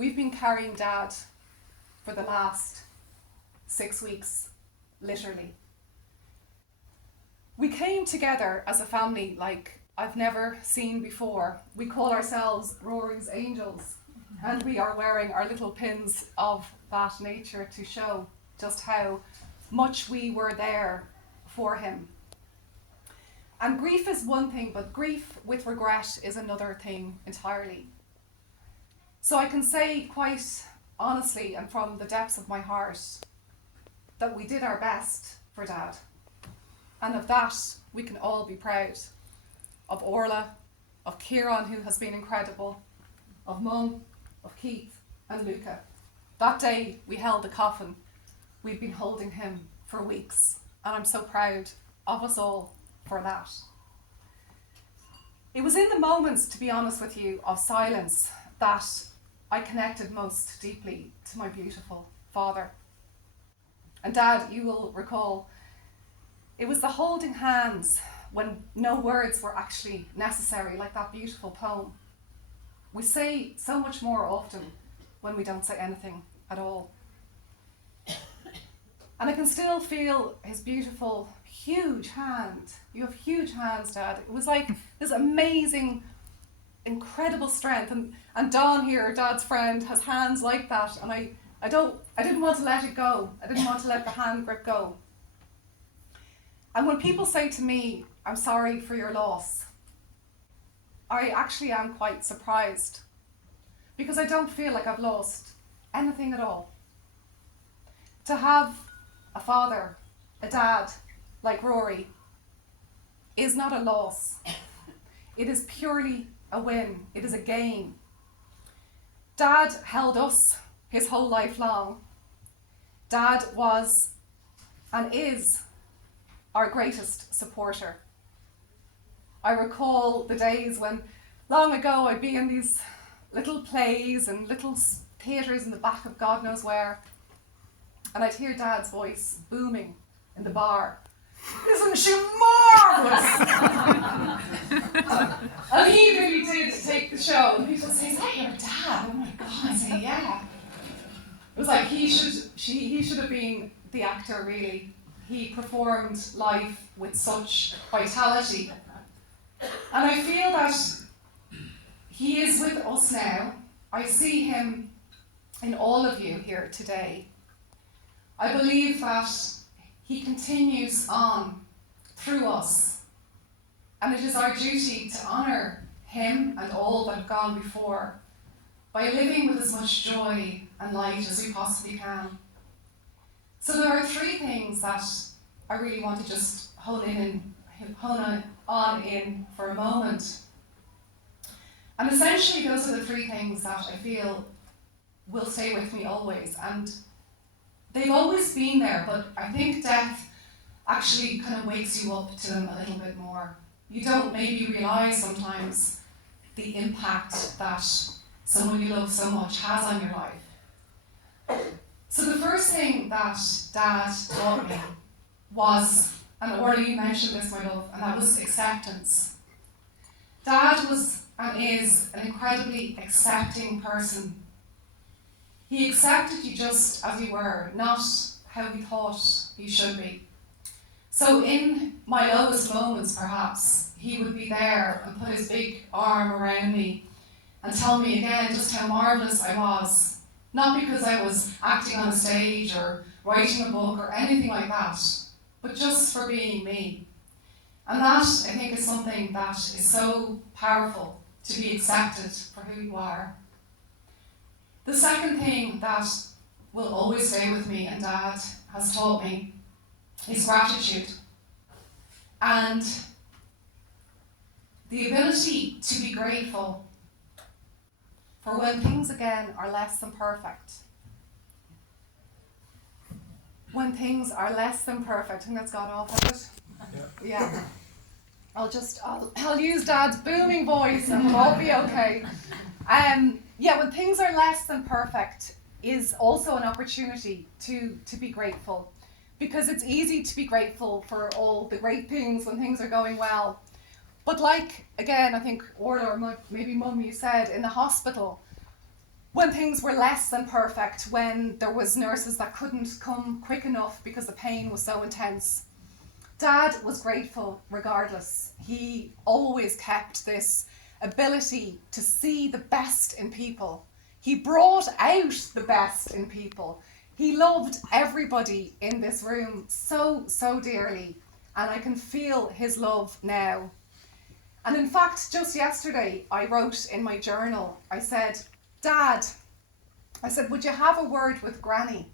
we've been carrying Dad for the last 6 weeks, literally. We came together as a family like I've never seen before. We call ourselves Rory's Angels, and we are wearing our little pins of that nature to show just how much we were there for him. And grief is one thing, but grief with regret is another thing entirely. So I can say quite honestly and from the depths of my heart that we did our best for Dad. And of that, we can all be proud. Of Orla, of Kieran, who has been incredible, of Mum, of Keith and Luca. That day we held the coffin. We've been holding him for weeks, and I'm so proud of us all for that. It was in the moments, to be honest with you, of silence that I connected most deeply to my beautiful father. And Dad, you will recall, it was the holding hands when no words were actually necessary, like that beautiful poem. We say so much more often when we don't say anything at all. And I can still feel his beautiful, huge hand. You have huge hands, Dad. It was like this amazing, incredible strength. And Dawn here, Dad's friend, has hands like that. And I didn't want to let it go. I didn't want to let the hand grip go. And when people say to me, I'm sorry for your loss, I actually am quite surprised, because I don't feel like I've lost anything at all. To have a father, a dad like Rory is not a loss. It is purely a win. It is a gain. Dad held us his whole life long. Dad was and is our greatest supporter. I recall the days when, long ago, I'd be in these little plays and little theatres in the back of God knows where, and I'd hear Dad's voice booming in the bar. Isn't she marvellous? And he really did take the show. And people say, is that your dad? Oh my God. I say, yeah. It was like he should have been the actor, really. He performed life with such vitality. And I feel that he is with us now. I see him in all of you here today. I believe that he continues on through us. And it is our duty to honour him and all that have gone before by living with as much joy and light as we possibly can. So there are 3 things that I really want to just hone on in for a moment. And essentially those are the 3 things that I feel will stay with me always. And they've always been there, but I think death actually kind of wakes you up to them a little bit more. You don't maybe realise sometimes the impact that someone you love so much has on your life. So the first thing that Dad taught me was, and Rory mentioned this, my love, and that was acceptance. Dad was and is an incredibly accepting person. He accepted you just as you were, not how he thought you should be. So in my lowest moments, perhaps, he would be there and put his big arm around me and tell me again just how marvellous I was. Not because I was acting on a stage or writing a book or anything like that, but just for being me. And that, I think, is something that is so powerful, to be accepted for who you are. The second thing that will always stay with me, and Dad has taught me, is gratitude. And the ability to be grateful for when things again are less than perfect. When things are less than perfect. I think that's gone off of it. Yeah. I'll use Dad's booming voice and we'll all be okay. When things are less than perfect is also an opportunity to be grateful. Because it's easy to be grateful for all the great things when things are going well. But like, again, I think Orla or maybe Mum, you said, in the hospital, when things were less than perfect, when there was nurses that couldn't come quick enough because the pain was so intense. Dad was grateful regardless. He always kept this ability to see the best in people. He brought out the best in people. He loved everybody in this room so, so dearly, and I can feel his love now. And in fact, just yesterday, I wrote in my journal, I said, Dad, I said, would you have a word with Granny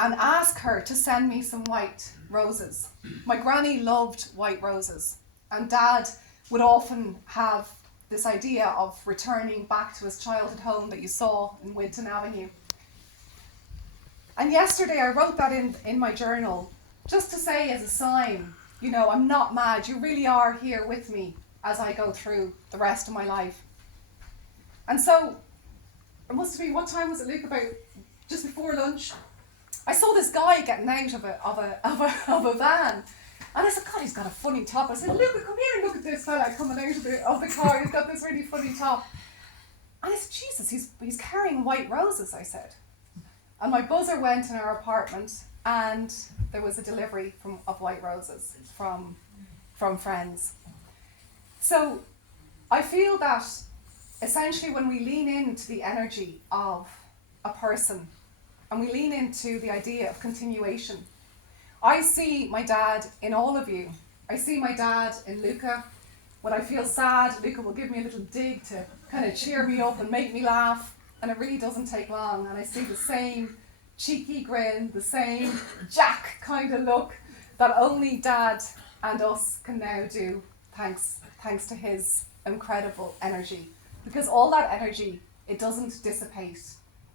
and ask her to send me some white roses? My granny loved white roses, and Dad would often have this idea of returning back to his childhood home that you saw in Winton Avenue. And yesterday I wrote that in my journal, just to say as a sign, you know, I'm not mad, you really are here with me as I go through the rest of my life. And so, it must have been, what time was it, Luke? About just before lunch. I saw this guy getting out of a van, and I said, God, he's got a funny top. I said, Luke, come here and look at this fella coming out of the car. He's got this really funny top. And I said, Jesus, he's carrying white roses, I said. And my buzzer went in our apartment, and there was a delivery of white roses from friends. So I feel that essentially when we lean into the energy of a person and we lean into the idea of continuation, I see my dad in all of you. I see my dad in Luca. When I feel sad, Luca will give me a little dig to kind of cheer me up and make me laugh, and it really doesn't take long, and I see the same cheeky grin, the same Jack kind of look that only Dad and us can now do, thanks to his incredible energy. Because all that energy, it doesn't dissipate.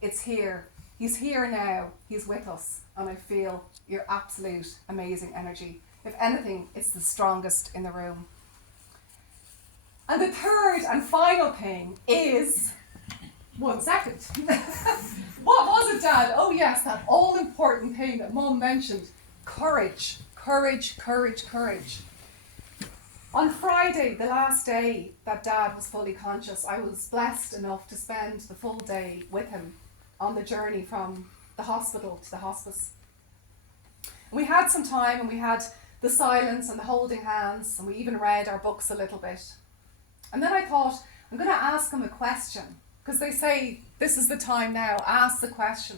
It's here. He's here now. He's with us. And I feel your absolute amazing energy. If anything, it's the strongest in the room. And the third and final thing is, 1 second. What was it, Dad? Oh yes, that all important thing that Mum mentioned. Courage. Courage, courage, courage. On Friday, the last day that Dad was fully conscious, I was blessed enough to spend the full day with him on the journey from the hospital to the hospice. And we had some time, and we had the silence and the holding hands, and we even read our books a little bit. And then I thought, I'm going to ask him a question, because they say, this is the time now, ask the question.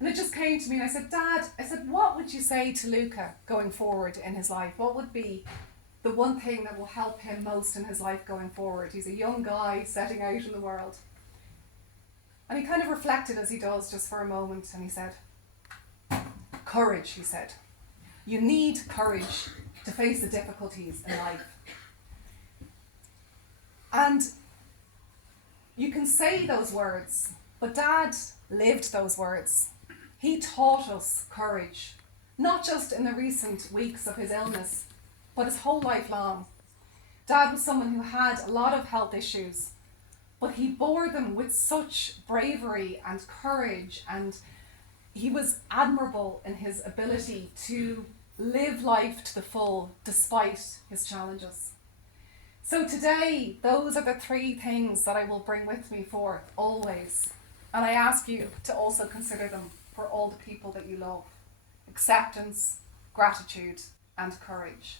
And it just came to me, and I said, Dad, what would you say to Luca going forward in his life? What would be the one thing that will help him most in his life going forward? He's a young guy setting out in the world. And he kind of reflected, as he does, just for a moment, and he said, courage, he said. You need courage to face the difficulties in life. And you can say those words, but Dad lived those words. He taught us courage, not just in the recent weeks of his illness, but his whole life long. Dad was someone who had a lot of health issues, but he bore them with such bravery and courage, and he was admirable in his ability to live life to the full despite his challenges. So today, those are the 3 things that I will bring with me forth always. And I ask you to also consider them for all the people that you love. Acceptance, gratitude, and courage.